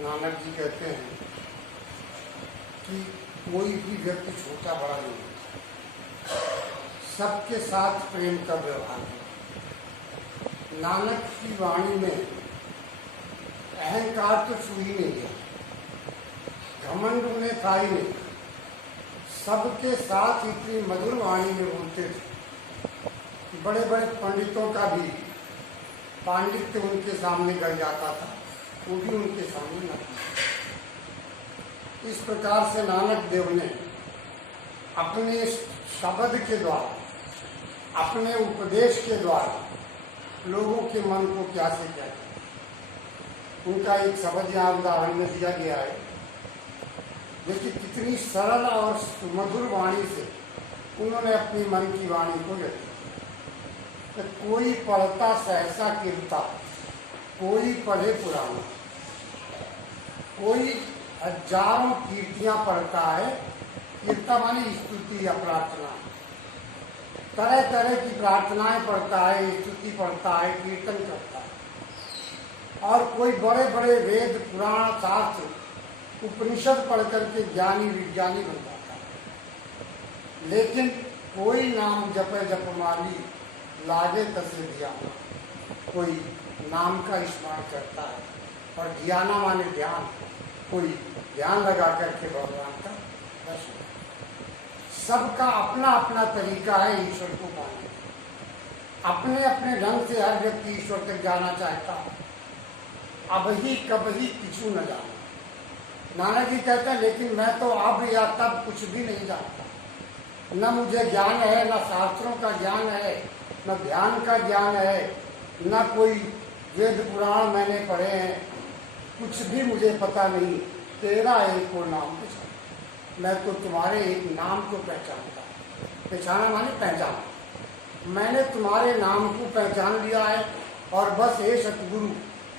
नानक जी कहते हैं कि कोई भी व्यक्ति छोटा बड़ा नहीं, सबके साथ प्रेम का व्यवहार है। नानक की वाणी में अहंकार तो छू ही नहीं गया, घमंड उन्हें था ही नहीं। सबके साथ इतनी मधुर वाणी में बोलते थे कि बड़े बड़े पंडितों का भी पांडित्य उनके सामने गिर जाता था, वो भी उनके सामने न था। इस प्रकार से नानक देव ने अपने शब्द के द्वारा, अपने उपदेश के द्वारा लोगों के मन को क्या से क्या किया। उनका एक शब्द यहाँ उदाहरण में दिया गया है, देखिए कितनी सरल और सुमधुर वाणी से उन्होंने अपनी मन की वाणी को व्यक्त किया। तो कोई पढ़ता सहसा कीर्ता, कोई पढ़े पुराना, कोई हजारों कीर्तियां पढ़ता है। कीर्ता मानी स्तुति या प्रार्थना, तरह तरह की प्रार्थनाएं पढ़ता है, स्तुति पढ़ता है, कीर्तन करता है। और कोई बड़े बड़े वेद पुराण शास्त्र उपनिषद पढ़ करके ज्ञानी विज्ञानी बन जाता है। लेकिन कोई नाम जपे जपमाली लागे तसे ध्यान, कोई नाम का स्मरण करता है और ध्याना माने ध्यान, कोई ध्यान लगा करके भगवान का दर्शन। सबका अपना अपना तरीका है ईश्वर को पाने, अपने अपने ढंग से हर व्यक्ति ईश्वर तक जाना चाहता है। अब ही कब ही किचू न जाना। नानक जी कहते हैं लेकिन मैं तो अब या तब कुछ भी नहीं जानता, न मुझे ज्ञान है, न शास्त्रों का ज्ञान है, न ध्यान का ज्ञान है, न कोई वेद पुराण मैंने पढ़े हैं, कुछ भी मुझे पता नहीं। तेरा एक और नाम पहचान, मैं तो तुम्हारे एक नाम को पहचानता। पहचाना माने पहचाना। मैंने तुम्हारे नाम को पहचान लिया है और बस हे सतगुरु,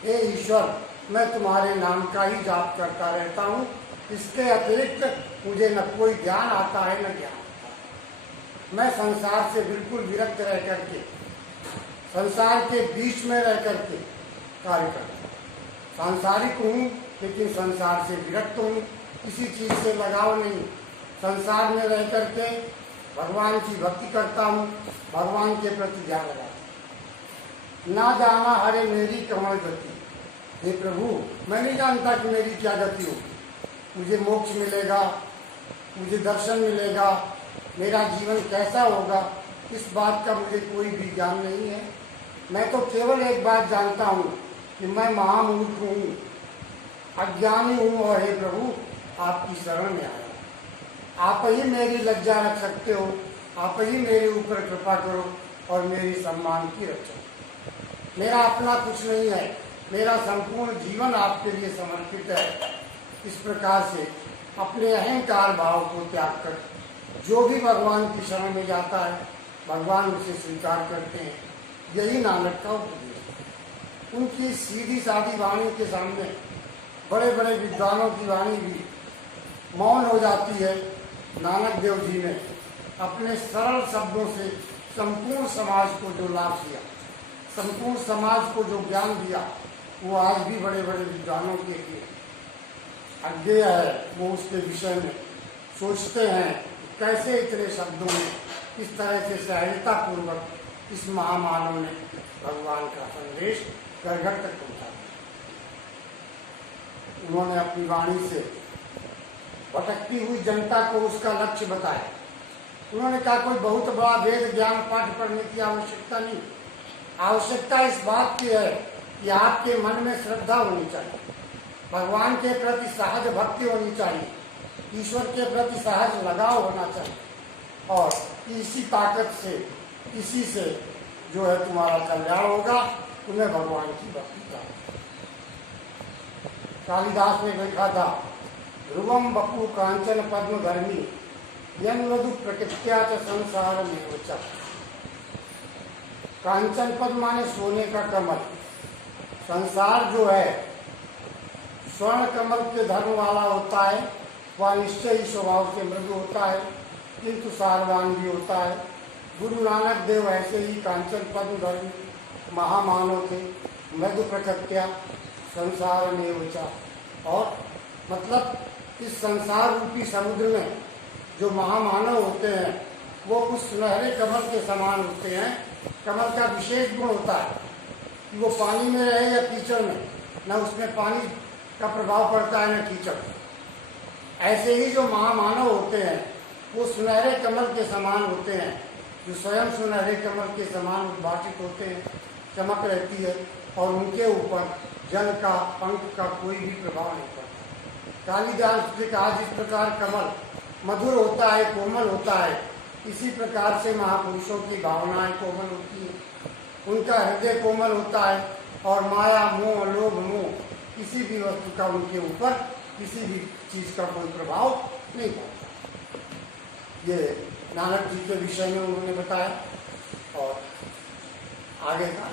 हे ईश्वर, मैं तुम्हारे नाम का ही जाप करता रहता हूँ। इसके अतिरिक्त मुझे न कोई ज्ञान आता है न ज्ञान आता है। मैं संसार से बिल्कुल विरक्त रह करके, संसार के बीच में रह करके कार्य करता हूँ। सांसारिक हूँ लेकिन संसार से विरक्त हूँ, किसी चीज से लगाव नहीं। संसार में रह करके भगवान की भक्ति करता हूँ, भगवान के प्रति ध्यान लगाता हूँ। ना जाना हरे मेरी कमल गति, हे प्रभु मैं नहीं जानता कि मेरी क्या गति होगी, मुझे मोक्ष मिलेगा, मुझे दर्शन मिलेगा, मेरा जीवन कैसा होगा, इस बात का मुझे कोई भी ज्ञान नहीं है। मैं तो केवल एक बात जानता हूँ कि मैं महामूर्ख हूँ, अज्ञानी हूँ और हे प्रभु आपकी शरण में आया। आप ही मेरी लज्जा रख सकते हो, आप ही मेरे ऊपर कृपा करो और मेरी सम्मान की रक्षा। मेरा अपना कुछ नहीं है, मेरा संपूर्ण जीवन आपके लिए समर्पित है। इस प्रकार से अपने अहंकार भाव को त्याग कर जो भी भगवान की शरण में जाता है, भगवान उसे स्वीकार करते हैं। यही नानक का उपदेश। उनकी सीधी सादी वाणी के सामने बड़े बड़े विद्वानों की वाणी भी मौन हो जाती है। नानक देव जी ने अपने सरल शब्दों से संपूर्ण समाज को जो लाभ दिया, संपूर्ण समाज को जो ज्ञान दिया, वो आज भी बड़े बड़े विद्वानों के लिए अज्ञेय है। वो उसके विषय में सोचते हैं कैसे इतने शब्दों में इस तरह से सहजता पूर्वक इस महामानव ने भगवान का संदेश घर घर तक पहुंचा दिया। उन्होंने अपनी वाणी से भटकती हुई जनता को उसका लक्ष्य बताया। उन्होंने कहा कोई बहुत बड़ा वेद ज्ञान पाठ पढ़ने की आवश्यकता नहीं, आवश्यकता इस बात की है कि आपके मन में श्रद्धा होनी चाहिए, भगवान के प्रति सहज भक्ति होनी चाहिए, ईश्वर के प्रति सहज लगाव होना चाहिए, और इसी ताकत से, इसी से जो है तुम्हारा कल्याण होगा, तुम्हें भगवान की भक्ति प्राप्त। कालिदास ने लिखा था, ध्रुवम बपू कांचन पद्म धर्मी यन्वधु प्रकृत्या च संसार में। कांचन पद्म माने सोने का कमल। संसार जो है स्वर्ण कमल के धर्म वाला होता है, वह निश्चय ही स्वभाव से मृदु होता है किंतु सारवान भी होता है। गुरु नानक देव ऐसे ही कांचन पद्म धर्मी महामानव थे। मृदु प्रकृत्या संसार में उचा, और मतलब इस संसार रूपी समुद्र में जो महामानव होते हैं वो उस सुनहरे कमल के समान होते हैं। कमल का विशेष गुण होता है कि वो पानी में रहे या कीचड़ में, न उसमें पानी का प्रभाव पड़ता है न कीचड़। ऐसे ही जो महामानव होते हैं वो सुनहरे कमल के समान होते हैं, जो स्वयं सुनहरे कमल के समान उद्भाषित होते हैं, चमक रहती है और उनके ऊपर जल का पंख का कोई भी प्रभाव नहीं पड़ता। कालिदास ने कहा जिस प्रकार कमल मधुर होता है, कोमल होता है, इसी प्रकार से महापुरुषों की भावनाएं कोमल होती हैं। उनका हृदय कोमल होता है और माया मोह लोभ मोह किसी भी वस्तु का उनके ऊपर किसी भी चीज का कोई प्रभाव नहीं पड़ता। ये नानक जी के विषय में उन्होंने बताया और आगे का